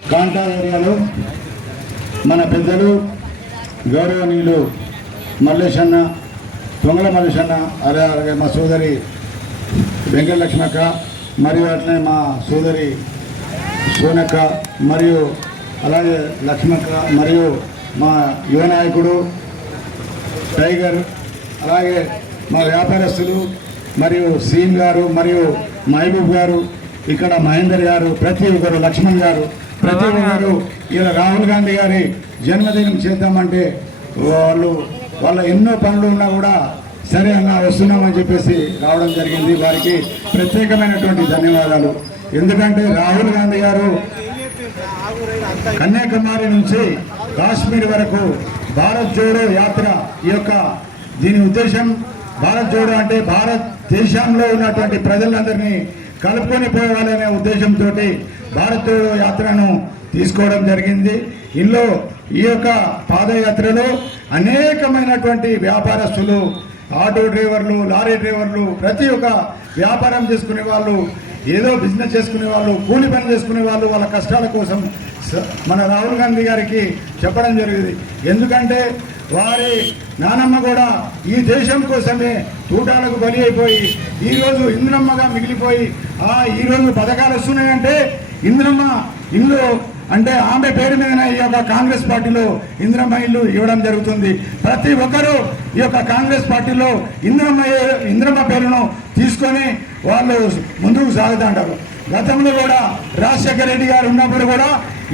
కాంటా ఏరియాలో మన పెద్దలు గౌరవనీయులు మల్లేశన్న, తొంగల మల్లేశన్న, అలాగే మా సోదరి వెంకటలక్ష్మక్క, మరియు అట్లనే మా సోదరి సోనక్క, మరియు అలాగే లక్ష్మక్క, మరియు మా యువ నాయకుడు టైగర్, అలాగే మా వ్యాపారస్తులు, మరియు సీన్ గారు, మరియు మహబూబ్ గారు, ఇక్కడ మహేందర్ గారు, ప్రతి ఒక్కరు, లక్ష్మణ్ గారు, ప్రతి ఒక్కరు ఇలా రాహుల్ గాంధీ గారి జన్మదినం చేద్దామంటే వాళ్ళ ఎన్నో పనులు ఉన్నా కూడా సరే అన్న వస్తున్నామని చెప్పేసి రావడం జరిగింది. వారికి ప్రత్యేకమైనటువంటి ధన్యవాదాలు. ఎందుకంటే రాహుల్ గాంధీ గారు కన్యాకుమారి నుంచి కాశ్మీర్ వరకు భారత్ జోడో యాత్ర, ఈ యొక్క దీని ఉద్దేశం భారత్ జోడో అంటే భారతదేశంలో ఉన్నటువంటి ప్రజలందరినీ కలుపుకొని పోవాలనే ఉద్దేశంతో భారత్ జోడో యాత్రను తీసుకోవడం జరిగింది. ఇందులో ఈ యొక్క పాదయాత్రలో అనేకమైనటువంటి వ్యాపారస్తులు, ఆటో డ్రైవర్లు, లారీ డ్రైవర్లు, ప్రతి ఒక్క వ్యాపారం చేసుకునే వాళ్ళు, ఏదో బిజినెస్ చేసుకునే వాళ్ళు, కూలి పని చేసుకునే వాళ్ళు వాళ్ళ కష్టాల కోసం మన రాహుల్ గాంధీ గారికి చెప్పడం జరిగింది. ఎందుకంటే వారి నానమ్మ కూడా ఈ దేశం కోసమే తూటాలకు బలి అయిపోయి ఈరోజు ఇంద్రమ్మగా మిగిలిపోయి ఈరోజు పథకాలు వస్తున్నాయంటే ఇంద్రమ్మ ఇల్లు అంటే ఆమె పేరు మీద ఈ యొక్క కాంగ్రెస్ పార్టీలో ఇంద్రమ్మ ఇల్లు ఇవ్వడం జరుగుతుంది. ప్రతి ఒక్కరూ ఈ యొక్క కాంగ్రెస్ పార్టీలో ఇంద్రమ్మ పేరును తీసుకొని వాళ్ళు ముందుకు సాగుతుంటారు. గతంలో కూడా రాజశేఖర రెడ్డి గారు ఉన్నప్పుడు కూడా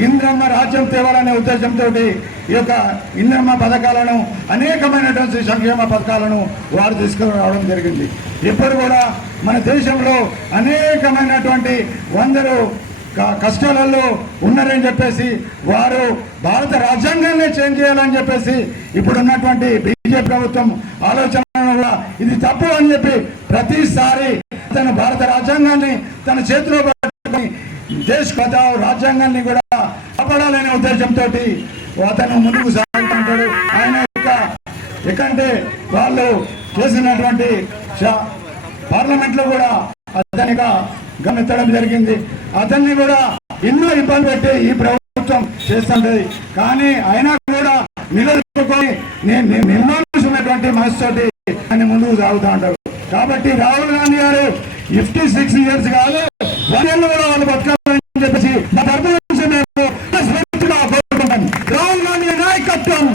ఇంద్రమ్మ రాజ్యం తేవాలనే ఉద్దేశంతో ఈ యొక్క ఇంద్రమ్మ పథకాలను, అనేకమైనటువంటి సంక్షేమ పథకాలను వారు తీసుకురావడం జరిగింది. ఇప్పుడు కూడా మన దేశంలో అనేకమైనటువంటి వందరు కష్టాలలో ఉన్నారని చెప్పేసి వారు భారత రాజ్యాంగాన్ని చేంజ్ చేయాలని చెప్పేసి ఇప్పుడున్నటువంటి బీజేపీ ప్రభుత్వం ఆలోచన ఇది తప్పు అని చెప్పి ప్రతిసారి తన భారత రాజ్యాంగాన్ని తన చేతిలో పట్టుకొని దేశ్ బచావ్ రాజ్యాంగాన్ని కూడా కాపాడాలనే ఉద్దేశంతో అతను ముందుకు సాగుతుంటాడు. ఆయన ఎక్కడంటే వాళ్ళు చేసినటువంటి పార్లమెంట్లో కూడా అతనిగా గమనించడం జరిగింది. అతన్ని కూడా ఎన్నో ఇబ్బంది పెట్టి ఈ ప్రభుత్వం చేస్తుంటది. కానీ అయినా కూడా నిలదొక్కుని నిర్మాణించినటువంటి మనసుతోటి ఆయన ముందుకు సాగుతూ ఉంటారు. కాబట్టి రాహుల్ గాంధీ గారు 56 years కాదు, 1 year కూడా వాళ్ళు బతకాలని చెప్పేసి మా తరపు నుంచి మేము కోరుకుంటాం. రాహుల్ గాంధీ నాయకత్వం,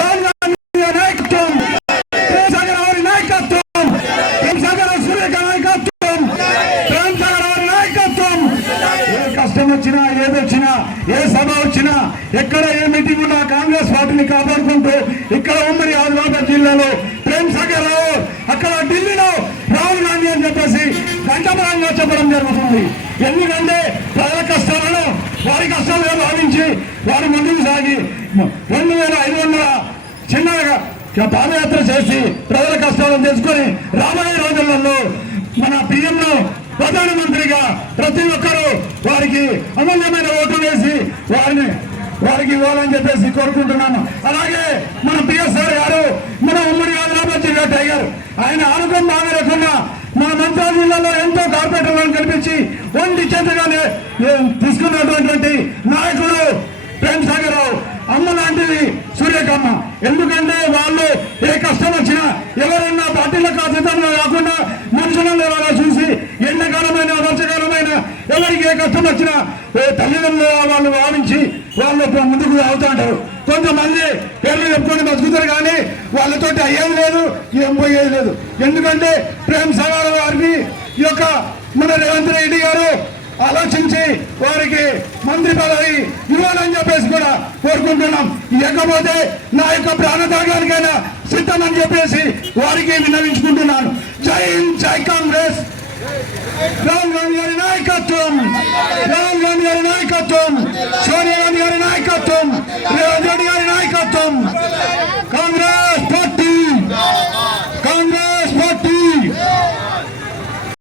రాహుల్ గాంధీ నాయకత్వం, ప్రేమసాగర్ గారి నాయకత్వం, ప్రేమసాగర్ సూర్యక నాయకత్వం, ప్రేమసాగర్ గారి నాయకత్వం. ఏ కష్టం వచ్చినా, ఏదొచ్చినా, ఏ సభ వచ్చినా, ఎక్కడ ఏ మీటింగ్ ఉన్నా కాంగ్రెస్ పార్టీని కాపాడుకుంటూ ఇక్కడ ఉమ్మడి ఆదిలాబాద్ జిల్లాలో ప్రేమసాగర్ రావు, అక్కడ ఢిల్లీలో రాహుల్ గాంధీ అని చెప్పేసి గంటపరంగా చెప్పడం జరుగుతుంది. ఎందుకంటే ప్రజల కష్టాలను వారి కష్టాలుగా భావించి వారు ముందుకు సాగి 2500 చిన్నగా పాదయాత్ర చేసి ప్రజల కష్టాలను తెలుసుకొని రాబోయే రోజులలో మన పిఎంను ప్రధానమంత్రిగా ప్రతి ఒక్కరూ వారికి అమూల్యమైన ఓటు వేసి వారికి ఇవ్వాలని చెప్పేసి కోరుకుంటున్నాను. అలాగే మన పిఎస్ఆర్ గారు, మన ఉమ్మడి ఆదిలాబాద్ జిల్లా టైగర్, ఆయన ఆరోగ్యం బాగా లేకుండా మన మంత్రాల జిల్లాలో ఎంతో కార్పొరేటర్లను కల్పించి ఒంటి చేతగానే తీసుకున్నటువంటి నాయకుడు ప్రేమసాగర్ రావు, అమ్మ లాంటిది సూర్యకమ్మ. ఎందుకంటే వాళ్ళు ఏ కష్టం వచ్చినా ఎవరన్నా పార్టీలకు అతీతంగా కాకుండా మనుషులను ఎవరైనా చూసి ఎండాకాలమైన వర్షకాలమైన ఎవరికి ఏ కష్టం వచ్చినా తల్లిదండ్రులు వాళ్ళు భావించి వాళ్ళు ముందుకు అవుతూ ఉంటారు. కొంతమంది పేర్లు చెప్పుకొని బతుకుతారు కానీ వాళ్ళతోటి అయ్యేది లేదు, ఏం పోయేది లేదు. ఎందుకంటే ప్రేమసాగర్ గారిని ఈ యొక్క మన రేవంత్ రెడ్డి గారు ఆలోచించి వారికి మంత్రి పదవి ఇవ్వాలని చెప్పేసి కూడా కోరుకుంటున్నాం. ఇకపోతే నా యొక్క ప్రాణత్యాగానికైనా సిద్ధమని చెప్పేసి వారికి విన్నవించుకుంటున్నాను. జై హింద్, జై కాంగ్రెస్. రాహుల్ గాంధీ గారి నాయకత్వం, రాహుల్ గాంధీ గారి నాయకత్వం.